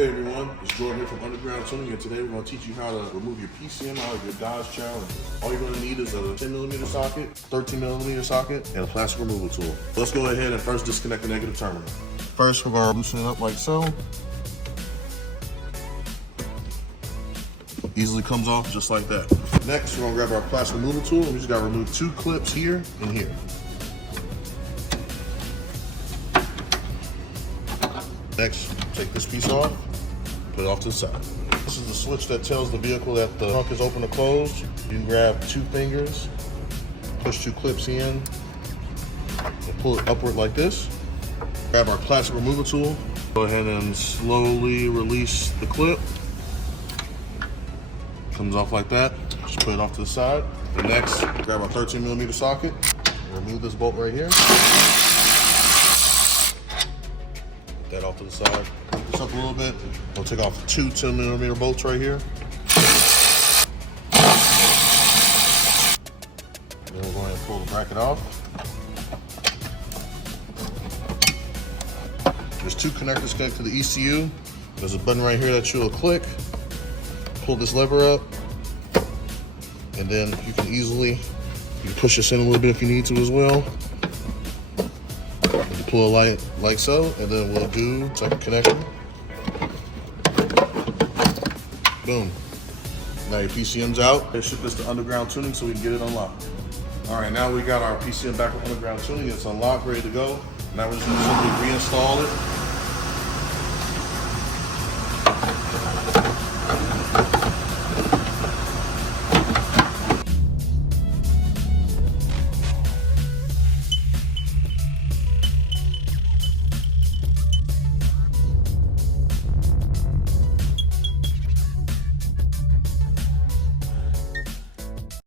Hey everyone, it's Jordan here from Underground Tuning, and today we're going to teach you how to remove your PCM out of your Dodge Challenger. All you're going to need is a 10mm socket, 13mm socket, and a plastic removal tool. Let's go ahead and first disconnect the negative terminal. First, we're going to loosen it up like so. Easily comes off just like that. Next, we're going to grab our plastic removal tool, and we just got to remove 2 clips here and here. Next, take this piece off, put it off to the side. This is the switch that tells the vehicle that the trunk is open or closed. You can grab 2 fingers, push 2 clips in, and pull it upward like this. Grab our plastic removal tool, go ahead and slowly release the clip. Comes off like that, just put it off to the side. And next, grab our 13mm socket, remove this bolt right here. That off to the side. Put this up a little bit. We'll take off 2 10mm bolts right here. Then we'll go ahead and pull the bracket off. There's 2 connectors connected to the ECU. There's a button right here that you'll click. Pull this lever up, and then you can push this in a little bit if you need to as well. Pull a light like so, and then we'll do second connection. Boom. Now your PCM's out. They ship this to Underground Tuning so we can get it unlocked. All right, now we got our PCM back with Underground Tuning. It's unlocked, ready to go. Now we're just gonna simply reinstall it.